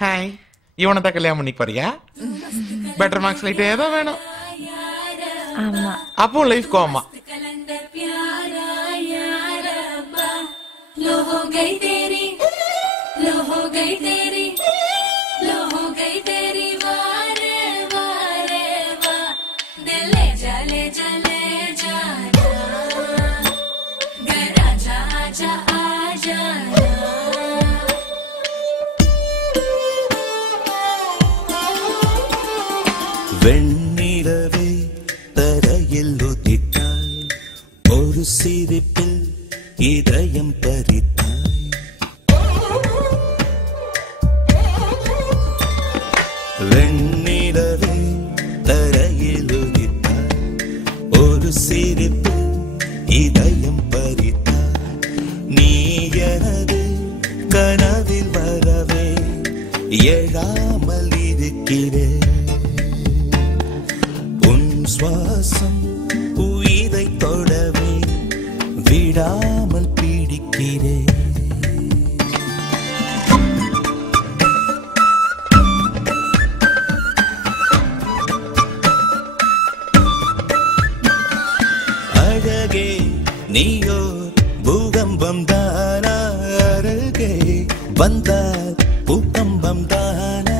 Hi, இவனை தான் கல்யாணம் பண்ணிக்கு போறியா? பெட்டர் மார்க்ஸ் லைட் ஏதோ வேணும். ஆமா, அப்போ லைஃப் கோமா. வெண்ணிலவே தரையில் உதித்தாய், ஒரு சிரிப்பில் இதயம் பறித்தாய். வெண்ணிலவே தரையில் உதித்தாய், ஒரு சிரிப்பில் இதயம் பறித்தாய். நீ எனது கனவில் வரவே எழாமல் இருக்கிறேன். சுவாசம் உயிரை தொடவே விடாமல் பிடிக்கிறேன். அழகே நீயோர் பூகம்பம் தானா, அருகே வந்தால் பூகம்பம் தானா.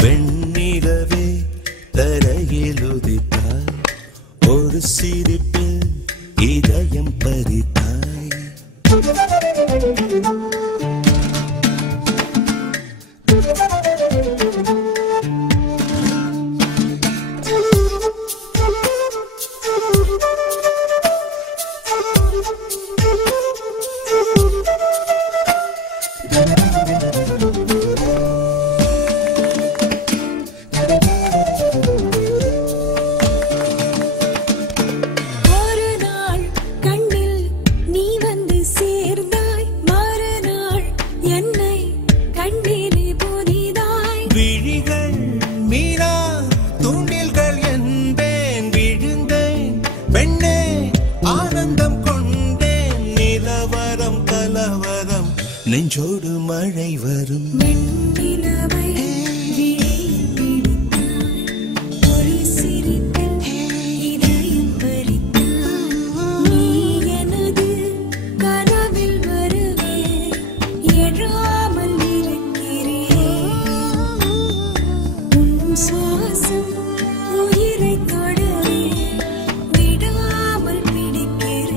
வெண்ணிலவே தரையில் உதித்தாய், ஒரு சிரிப்பில் இதயம் பறித்தாய். விழிகள் மீனா தூண்டில்கள் என்பேன், விழுந்தேன் பெண்ணே ஆனந்தம் கொண்டேன். நிலவரம் கலவரம் நெஞ்சோடு மழை வரும். சுவாசம் உயிரை தொடவே விடாமல் பிடிக்கிறேன்.